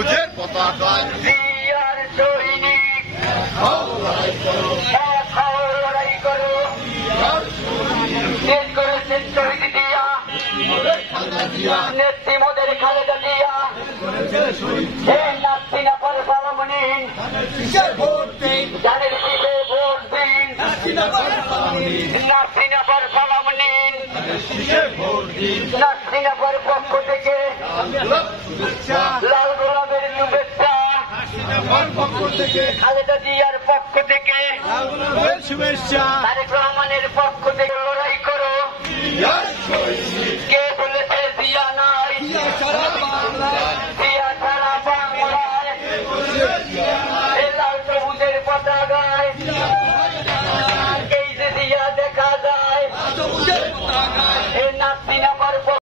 সবুজের পতাকায় জিয়ার সৈনিক লড়াই করো দেশ করেছেন শহীদ জিয়া নেত্রী মোদের খালেদা জিয়া নাসিনা পর পালামনিন জানের শীতে ভোট দিন নাসিনা পর পালামনিন নাসিনা পর পক্ষ থেকে লাল গোলামের শুভেচ্ছা খালেদা জিয়ার পক্ষ থেকে শুভেচ্ছা তারেক রহমানের পক্ষ থেকে লড়াই করো কে বলেছে জিয়া নাই জিয়া সারা বাংলায়